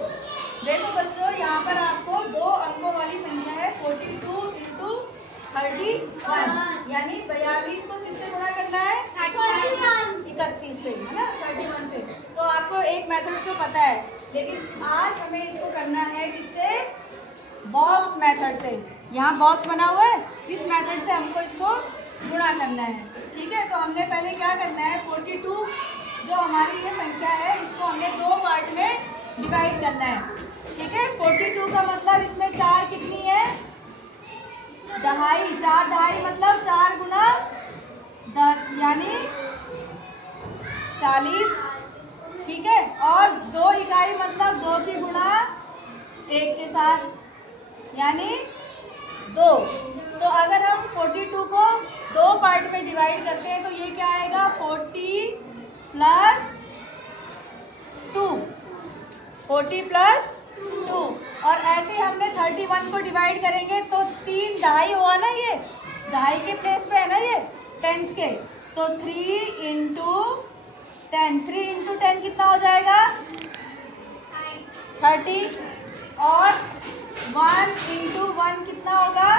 देखो बच्चों, यहाँ पर आपको 2 अंकों वाली संख्या है 42 इंटू 31, यानी 42 को किससे गुणा करना है? 31 से, है ना, 31 से। तो आपको एक मेथड तो पता है, लेकिन आज हमें इसको करना है किससे? बॉक्स मेथड से। यहाँ बॉक्स बना हुआ है, इस मेथड से हमको इसको गुणा करना है। ठीक है, तो हमने पहले क्या करना है, 42 जो हमारी ये संख्या है, इसको हमने 2 पार्ट में डिवाइड करना है। ठीक है, 42 का मतलब इसमें 4 कितनी है? दहाई। 4 दहाई मतलब 4 गुना 10 यानी 40। ठीक है, और 2 इकाई मतलब 2 की गुणा 1 के साथ यानी 2। तो अगर हम 42 को 2 पार्ट में डिवाइड करते हैं तो ये क्या आएगा? 40 प्लस 2, 40 प्लस 2। और ऐसे हमने 31 को डिवाइड करेंगे तो 3 दहाई हुआ ना, ये दहाई के प्लेस पे है ना ये टेंस के, तो 3 इंटू 10, 3 इंटू 10 कितना हो जाएगा? 30। और 1 इंटू 1 कितना होगा?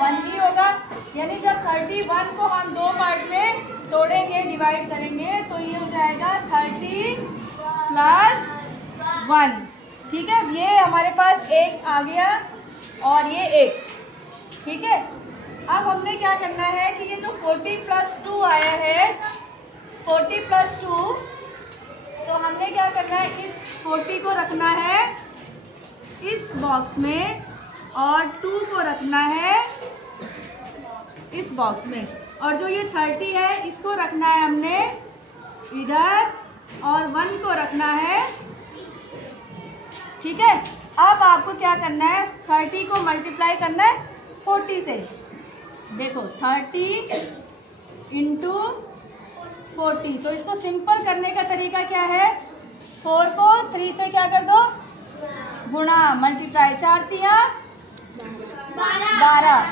1 ही होगा। यानी जब 31 को हम 2 पार्ट में तोड़ेंगे, डिवाइड करेंगे, तो ये हो जाएगा 30 प्लस 1। ठीक है, ये हमारे पास 1 आ गया और ये 1। ठीक है, अब हमने क्या करना है कि ये जो 40 प्लस 2 आया है, 40 प्लस 2, तो हमने क्या करना है, इस 40 को रखना है इस बॉक्स में और 2 को रखना है इस बॉक्स में, और जो ये 30 है इसको रखना है हमने इधर और 1 को रखना है। ठीक है, अब आपको क्या करना है, 30 को मल्टीप्लाई करना है 40 से। देखो 30 इंटू 40, तो इसको सिंपल करने का तरीका क्या है, 4 को 3 से क्या कर दो? गुणा, मल्टीप्लाई। 4 तिया 12,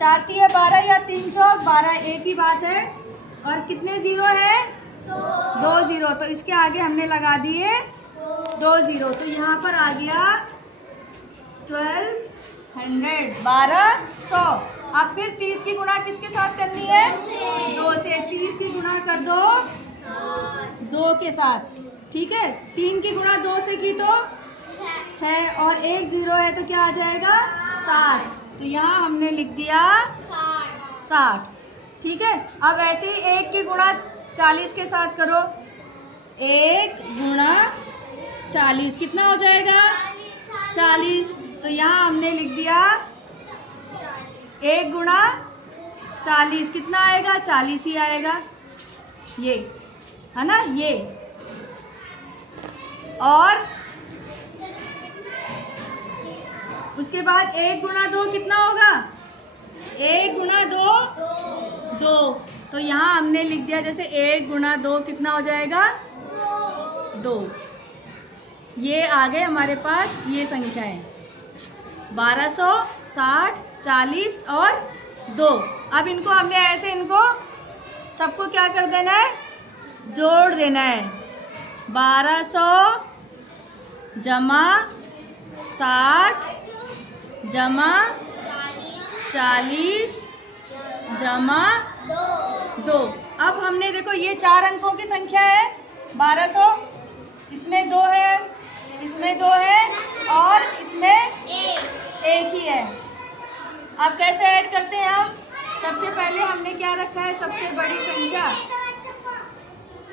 4 तिया 12 या 3 चौक 12, एक ही बात है। और कितने जीरो है? 2 जीरो, तो इसके आगे हमने लगा दिए 2 जीरो, तो यहाँ पर आ गया 1200, 1200। अब फिर 30 की गुणा किसके साथ करनी है? 2 से। 30 की गुणा कर दो 2 के साथ। ठीक है, 3 की गुणा 2 से की तो 6, और 1 जीरो है तो क्या आ जाएगा? 60। तो यहाँ हमने लिख दिया 60। ठीक है, अब ऐसे ही 1 की गुणा 40 के साथ करो। 1 गुणा 40 कितना हो जाएगा? 40। तो यहाँ हमने लिख दिया 1 गुणा 40 कितना आएगा? 40 ही आएगा, ये है ना, ये। और उसके बाद 1 गुणा 2 कितना होगा? 1 गुणा 2 2। तो यहाँ हमने लिख दिया जैसे 1 गुणा 2 कितना हो जाएगा? 2। ये आ गए हमारे पास ये संख्याएं 1200, 60, 40 और 2। अब इनको हमने ऐसे, इनको सबको क्या कर देना है? जोड़ देना है। 1200 जमा 60 जमा 40 जमा 2। अब हमने देखो ये 4 अंकों की संख्या है 1200, इसमें 2 है, इसमें 2 है और इसमें 1 ही है। अब कैसे ऐड करते हैं हम? सबसे पहले हमने क्या रखा है? सबसे बड़ी संख्या,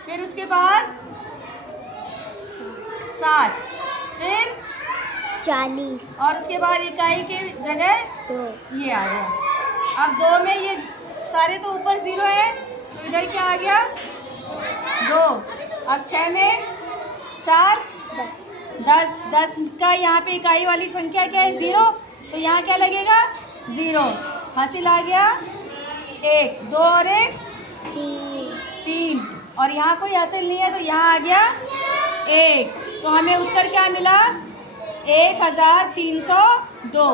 फिर उसके बाद 60, फिर 40, और उसके बाद इकाई के जगह 2। ये आ गया। अब 2 में ये सारे तो ऊपर 0 है, तो इधर क्या आ गया? 2। अब 6 में 4, 10, 10 का यहाँ पे इकाई वाली संख्या क्या है? 0, तो यहाँ क्या लगेगा? 0। हासिल आ गया 1, 2 और 1 3, और यहाँ कोई हासिल नहीं है तो यहाँ आ गया 1। तो हमें उत्तर क्या मिला? 1302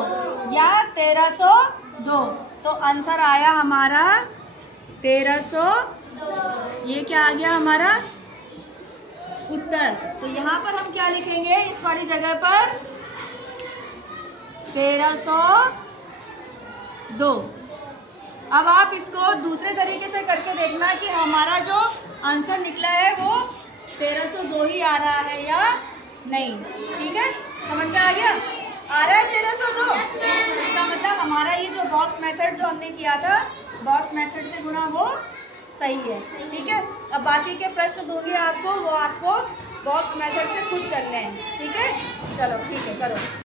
या 1302। तो आंसर आया हमारा 1302। ये क्या आ गया हमारा? उत्तर। तो यहाँ पर हम क्या लिखेंगे इस वाली जगह पर 1302। अब आप इसको दूसरे तरीके से करके देखना कि हमारा जो आंसर निकला है वो 1302 ही आ रहा है या नहीं। ठीक है, समझ में आ गया? आ रहा है 1302। इसका मतलब हमारा ये जो बॉक्स मेथड जो हमने किया था, बॉक्स मेथड से गुणा, वो सही है। ठीक है, अब बाकी के प्रश्न दूंगी आपको, वो आपको बॉक्स मेथड से खुद करने हैं। ठीक है, चलो ठीक है, करो।